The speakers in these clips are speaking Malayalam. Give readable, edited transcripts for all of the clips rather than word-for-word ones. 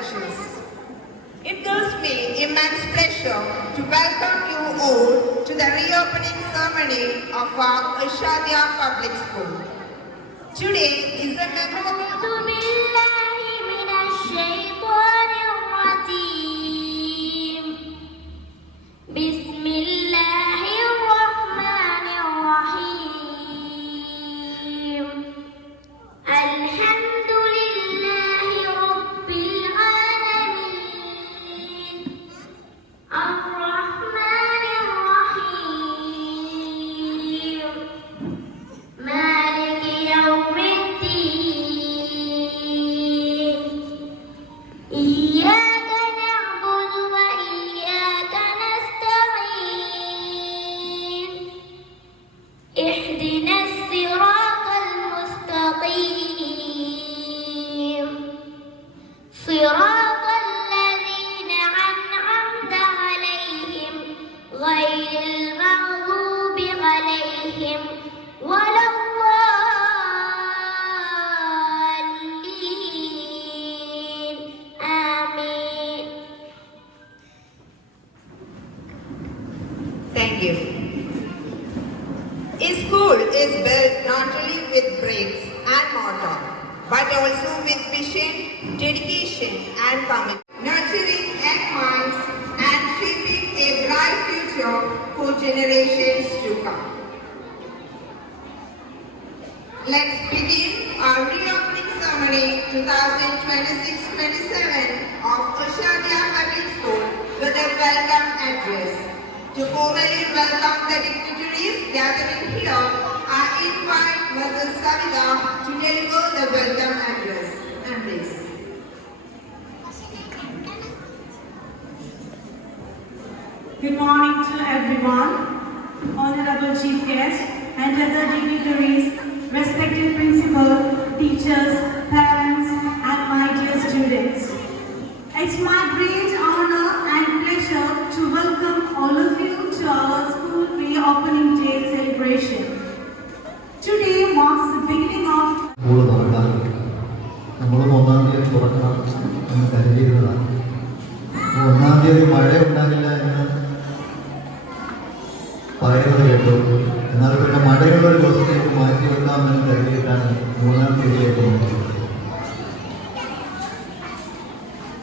wishes. It gives me immense pleasure to welcome you all to the reopening ceremony of our Irshadiya Public School. Today is a memorable Thank you. A school is built not only with bricks and mortar, but also with vision, dedication, and commitment, nurturing young minds and shaping a bright future for generations to come. Let's begin our reopening ceremony 2026-27 of Irshadiya Public School with a welcome address. To formally welcome the dignitaries gathering here, I invite Mrs. Savita to deliver the welcome address. And please. Good morning to everyone, honorable chief guests and other dignitaries, respected principal, teachers, parents, and my dear students. It's my great honor and pleasure to welcome all of you to our school reopening day celebration. Today marks the beginning of പറയുന്നത് കേട്ടു. എന്നാൽ പിന്നെ മഴയുള്ള ഒരു ദിവസത്തേക്ക് മാറ്റി വെക്കാമെന്ന് കരുതിയിട്ടാണ് 3-ാം തീയതിയിലേക്ക് നോക്കിയത്.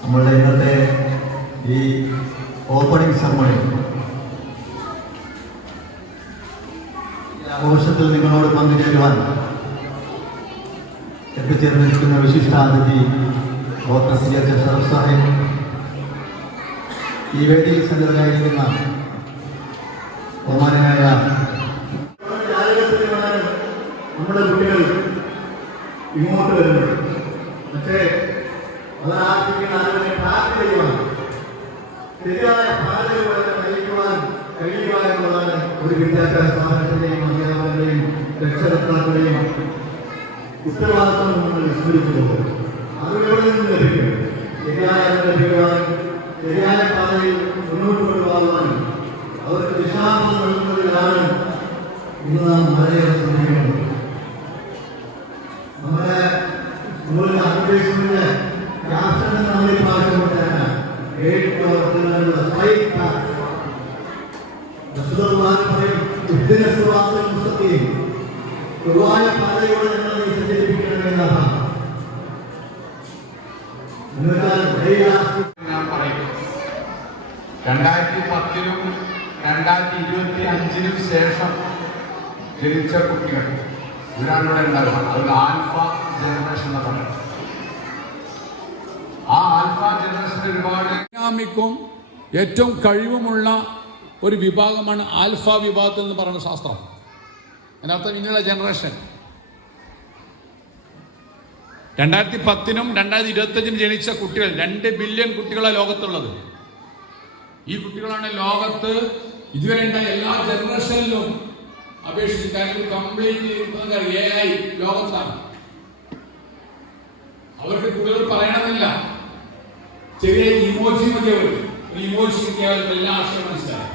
നമ്മളുടെ ഇന്നത്തെ ഈ ഓപ്പണിംഗ് സെറമണി ആഘോഷത്തിൽ നിങ്ങളോട് പങ്കുചേരുവാൻ എത്തിച്ചേർന്നിരിക്കുന്ന വിശിഷ്ടാതിഥി ഡോക്ടർ CH ഷറഫ് സാഹിബ്, ഈ വേദിയിൽ സന്നിധനായിരിക്കുന്ന ബഹുമാനായ നമ്മുടെ കുട്ടികൾ ഇങ്ങോട്ട് വരുന്നത്. പക്ഷേ അവരാർപ്പിക്കുന്ന അറിവിനെ പ്രാപ്തി ചെയ്യുവാൻ, ശരിയായ പാതകളിലൂടെ നയിക്കുവാൻ കഴിയുക എന്നുള്ളതാണ് ഒരു വിദ്യാഭ്യാസ സ്ഥാപനത്തിന്റെയും അധ്യാപകരുടെയും രക്ഷകർത്താക്കളുടെയും ഉത്തരവാദിത്വം നമ്മൾ വിസ്മരിച്ചുകൊണ്ട് അറിവുകളിൽ നിന്ന് ലഭിക്കും. ശരിയായ അറിവ് ലഭിക്കുവാനും ശരിയായ പാതയിൽ മുന്നോട്ട് കൊണ്ടുപോകുവാനും അവർക്ക് ദിശാബോധം നൽകുന്നതിലാണ് ഇന്ന് നാം വളരെയേറെ ശ്രമിക്കുന്നത്. നമ്മുടെ സ്കൂളിലെ അപ്ഡേഷനിലെ ക്യാപ്ഷൻ നമ്മൾ ഭാഷ കൊണ്ടാണ് ഗേറ്റ് പ്രവർത്തനങ്ങളുടെ പൊതുവായ പാതയോടെ ഞങ്ങൾ സഞ്ചരിപ്പിക്കണമെന്നാണ് ഞാൻ പറയും. 2010-നും 2025-നും ശേഷം ജനിച്ച കുട്ടികൾ ഇവരാണിവിടെ ഉണ്ടാകുക. അതിൽ ആൽഫ ജനറേഷൻ എന്ന് പറയും. ആ ആൽഫ ജനറേഷൻ ഒരുപാട് ഡൈനാമിക്കും ഏറ്റവും കഴിവുമുള്ള ഒരു വിഭാഗമാണ് ആൽഫ വിഭാഗത്തിൽ എന്ന് പറയുന്ന ശാസ്ത്രം. അതിനർത്ഥം ഇനിയുള്ള ജനറേഷൻ 2010-നും 2025-നും ജനിച്ച കുട്ടികൾ 2 ബില്യൺ കുട്ടികളാണ് ലോകത്തുള്ളത്. ഈ കുട്ടികളാണ് ലോകത്ത് ഇതുവരെ ഉണ്ടായ എല്ലാ ജനറേഷനിലും അപേക്ഷിച്ച് കാര്യം കംപ്ലീറ്റ് AI ലോകത്താണ്. അവർക്ക് കുട്ടികൾ പറയണമെന്നില്ല, ചെറിയ ഇമോജി മതി. അവർക്ക് ഒരു ഇമോജി കിട്ടിയാൽ എല്ലാ ആശയം മനസ്സിലായി.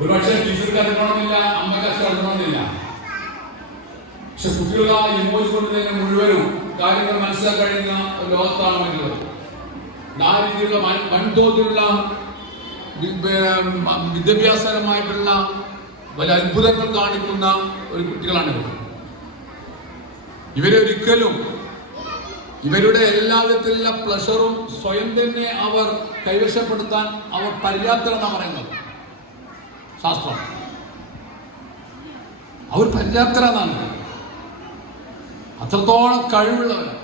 ഒരുപക്ഷെ ടീച്ചർക്ക് അറിയണമെന്നില്ല, അമ്മയ്ക്ക് അച്ഛൻ അറിയണമെന്നില്ല. പക്ഷെ കുട്ടികൾ ആ ഇമോജി കൊണ്ട് തന്നെ മുഴുവനും കാര്യങ്ങൾ മനസ്സിലാക്കി കഴിയുന്ന ഒരു ലോകത്താണ് വരുന്നത്. ആ രീതിയിലുള്ള വൻതോതിലുള്ള വിദ്യാഭ്യാസപരമായിട്ടുള്ള വലിയ അത്ഭുതങ്ങൾ കാണിക്കുന്ന ഒരു കുട്ടികളാണിവർ. ഇവരെ ഒരിക്കലും ഇവരുടെ എല്ലാവിധത്തിലുള്ള പ്ലഷറും സ്വയം തന്നെ അവർ കൈവശപ്പെടുത്താൻ അവർ പര്യാപ്തരെന്നാണ് പറയുന്നത് ശാസ്ത്രം. അവർ പര്യാപ്തരാണ്, അത്രത്തോളം കഴിവുള്ളവരാണ്.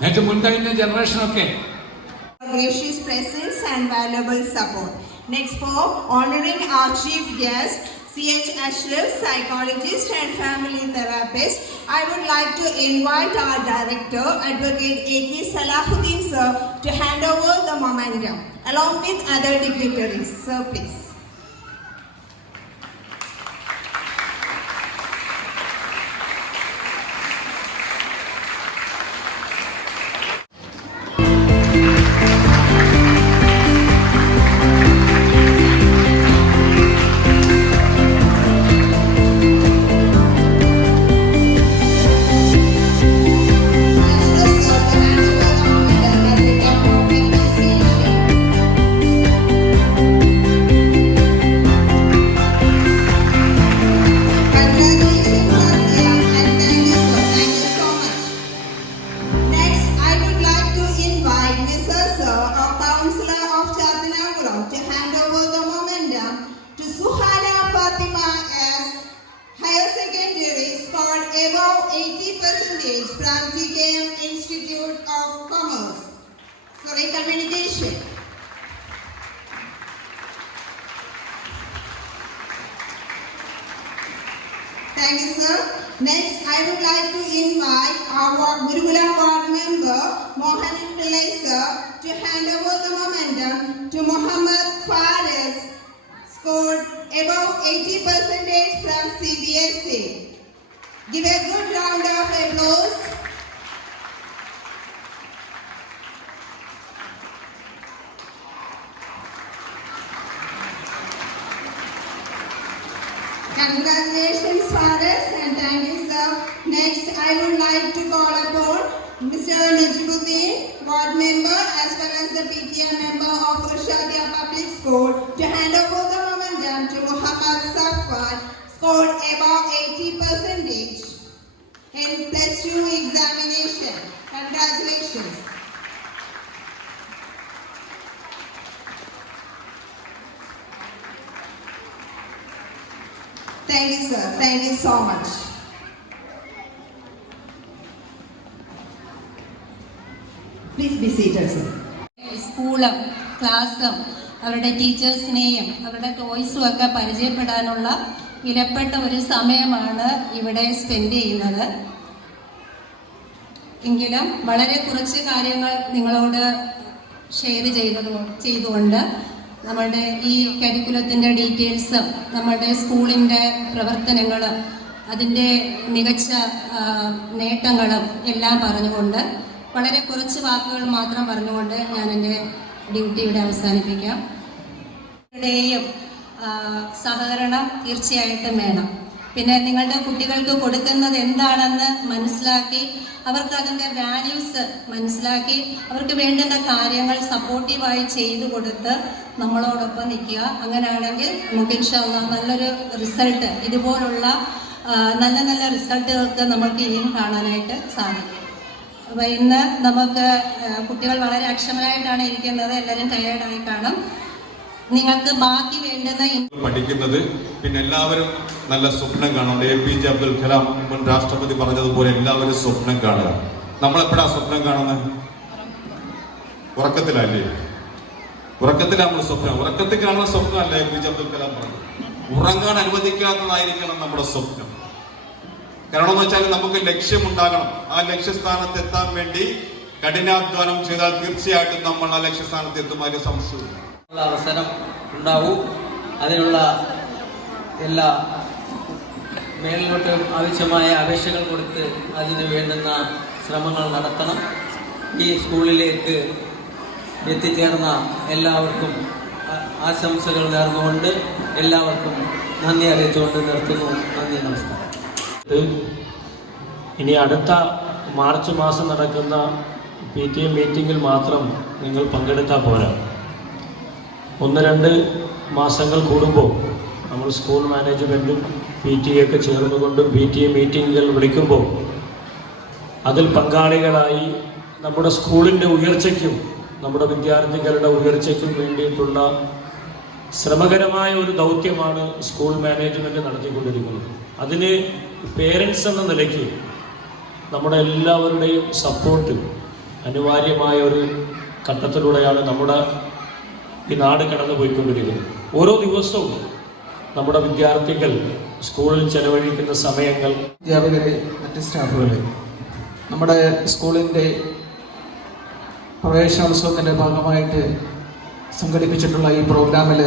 നേരത്തെ മുൻകഴിഞ്ഞ ജനറേഷനൊക്കെ Gracious presence and valuable support. Next, for honoring our chief guest, C.H. Ashraf, psychologist and family therapist, I would like to invite our director, Advocate A.K. Salahuddin sir, to hand over the momentum along with other dignitaries. Sir, please. Above 80% from GKM Institute of Commerce. Sorry, communication. Thank you, sir. Next, I would like to invite our Gurukulam ward member, Mohan Pillai sir, to hand over the momentum to Muhammad Faris, scored above 80% from CBSE. Give a good round of applause. Congratulations, Faris, and thank you, sir. Next, I would like to call upon Mr. Najibuddin, ward member, as well as the PTA member of Rushadia Public School, to hand over the momentum to Muhammad Safwan, scored above 80% in +2 examination. Congratulations. Thank you, sir. Thank you so much. Please be seated, sir. സ്കൂളും ക്ലാസ്സും അവരുടെ ടീച്ചേഴ്സിനെയും അവരുടെ ടോയ്സും ഒക്കെ പരിചയപ്പെടാനുള്ള വിലപ്പെട്ട ഒരു സമയമാണ് ഇവിടെ സ്പെൻഡ് ചെയ്യുന്നത്. എങ്കിലും വളരെ കുറച്ച് കാര്യങ്ങൾ നിങ്ങളോട് ഷെയർ ചെയ്തുകൊണ്ട് നമ്മളുടെ ഈ കരിക്കുലത്തിൻ്റെ ഡീറ്റെയിൽസും നമ്മളുടെ സ്കൂളിൻ്റെ പ്രവർത്തനങ്ങളും അതിൻ്റെ മികച്ച നേട്ടങ്ങളും എല്ലാം പറഞ്ഞുകൊണ്ട് വളരെ കുറച്ച് വാക്കുകൾ മാത്രം പറഞ്ഞുകൊണ്ട് ഞാൻ എൻ്റെ ഡ്യൂട്ടി ഇവിടെ അവസാനിപ്പിക്കാം. യും സഹകരണം തീർച്ചയായിട്ടും വേണം. പിന്നെ നിങ്ങളുടെ കുട്ടികൾക്ക് കൊടുക്കുന്നത് എന്താണെന്ന് മനസ്സിലാക്കി അവർക്ക് അതിൻ്റെ വാല്യൂസ് മനസ്സിലാക്കി അവർക്ക് വേണ്ടുന്ന കാര്യങ്ങൾ സപ്പോർട്ടീവായി ചെയ്തു കൊടുത്ത് നമ്മളോടൊപ്പം നിൽക്കുക. അങ്ങനെയാണെങ്കിൽ നമുക്ക് ഇൻഷാ അല്ലാഹ് നല്ലൊരു റിസൾട്ട്, ഇതുപോലുള്ള നല്ല നല്ല റിസൾട്ടുകൾക്ക് നമുക്ക് ഇനിയും കാണാനായിട്ട് സാധിക്കും. അപ്പോൾ ഇന്ന് നമുക്ക് കുട്ടികൾ വളരെ അക്ഷമരായിട്ടാണ് ഇരിക്കുന്നത്, എല്ലാവരും ടയേർഡായി കാണും. നിങ്ങൾക്ക് ബാക്കി വേണ്ടുന്ന പഠിക്കുന്നത്. പിന്നെ എല്ലാവരും നല്ല സ്വപ്നം കാണുന്നുണ്ട്. APJ അബ്ദുൽ കലാം മുൻ രാഷ്ട്രപതി പറഞ്ഞതുപോലെ എല്ലാവരും സ്വപ്നം കാണുക. നമ്മളെപ്പോഴാ സ്വപ്നം കാണുന്നത്? ഉറക്കത്തിലല്ലേ? ഉറക്കത്തിലാണ് നമ്മൾ സ്വപ്നം. ഉറക്കത്തിൽ കാണുന്ന സ്വപ്നമല്ല APJ അബ്ദുൽ കലാം പറഞ്ഞത്. ഉറങ്ങാൻ അനുവദിക്കാത്തതായിരിക്കണം നമ്മുടെ സ്വപ്നം. കാരണം എന്ന് വെച്ചാൽ നമുക്ക് ലക്ഷ്യമുണ്ടാകണം. ആ ലക്ഷ്യസ്ഥാനത്ത് എത്താൻ വേണ്ടി കഠിനാധ്വാനം ചെയ്താൽ തീർച്ചയായിട്ടും നമ്മൾ ആ ലക്ഷ്യസ്ഥാനത്ത് എത്തുമാതിരി സംശയമില്ല. അവസരം ഉണ്ടാവും. അതിനുള്ള എല്ലാ മേലിലോട്ട് ആവശ്യമായ അപേക്ഷകൾ കൊടുത്ത് അതിന് വേണ്ടുന്ന ശ്രമങ്ങൾ നടത്തണം. ഈ സ്കൂളിലേക്ക് എത്തിച്ചേർന്ന എല്ലാവർക്കും ആശംസകൾ നേർന്നുകൊണ്ട് എല്ലാവർക്കും നന്ദി അറിയിച്ചുകൊണ്ട് നിർത്തുന്നു. നന്ദി, നമസ്കാരം. ഇനി അടുത്ത മാർച്ച് മാസം നടക്കുന്ന PTA മീറ്റിങ്ങിൽ മാത്രം നിങ്ങൾ പങ്കെടുത്താൽ പോരാ. 1-2 മാസങ്ങൾ കൂടുമ്പോൾ നമ്മൾ സ്കൂൾ മാനേജ്മെൻറ്റും PTA ഒക്കെ ചേർന്നുകൊണ്ട് PTA മീറ്റിങ്ങുകൾ വിളിക്കുമ്പോൾ അതിൽ പങ്കാളികളായി നമ്മുടെ സ്കൂളിൻ്റെ ഉയർച്ചയ്ക്കും നമ്മുടെ വിദ്യാർത്ഥികളുടെ ഉയർച്ചയ്ക്കും വേണ്ടിയിട്ടുള്ള ശ്രമകരമായ ഒരു ദൗത്യമാണ് സ്കൂൾ മാനേജ്മെൻറ്റ് നടത്തിക്കൊണ്ടിരിക്കുന്നത്. അതിന് പേരൻസ് എന്ന നിലയ്ക്ക് നമ്മുടെ എല്ലാവരുടെയും സപ്പോർട്ട് അനിവാര്യമായ ഒരു ഘട്ടത്തിലൂടെയാണ് നമ്മുടെ ഈ നാട് കടന്നു പോയിക്കൊണ്ടിരിക്കുന്നത്. ഓരോ ദിവസവും നമ്മുടെ വിദ്യാർത്ഥികൾ സ്കൂളിൽ ചെലവഴിക്കുന്ന സമയങ്ങൾ, അധ്യാപകരെ, മറ്റ് സ്റ്റാഫുകളെ, നമ്മുടെ സ്കൂളിൻ്റെ പ്രവേശനോത്സവത്തിൻ്റെ ഭാഗമായിട്ട് സംഘടിപ്പിച്ചിട്ടുള്ള ഈ പ്രോഗ്രാമിൽ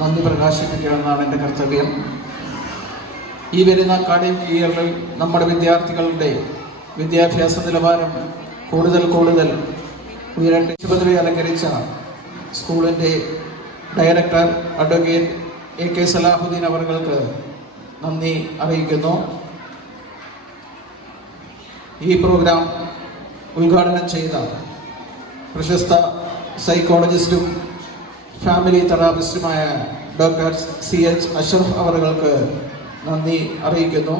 നന്ദി പ്രകാശിപ്പിക്കുകയെന്നാണ് എൻ്റെ കർത്തവ്യം. ഈ വരുന്ന അക്കാഡമിക് ഇയറിൽ നമ്മുടെ വിദ്യാർത്ഥികളുടെ വിദ്യാഭ്യാസ നിലവാരം കൂടുതൽ ഉയരട്ടെ. പദവി അലങ്കരിച്ച സ്കൂളിൻ്റെ ഡയറക്ടർ അഡ്വക്കേറ്റ് AK സലാഹുദ്ദീൻ അവർക്ക് നന്ദി അറിയിക്കുന്നു. ഈ പ്രോഗ്രാം ഉദ്ഘാടനം ചെയ്ത പ്രശസ്ത സൈക്കോളജിസ്റ്റും ഫാമിലി തെറാപ്പിസ്റ്റുമായ ഡോക്ടർ CH അഷ്റഫ് അവർക്ക് നന്ദി അറിയിക്കുന്നു.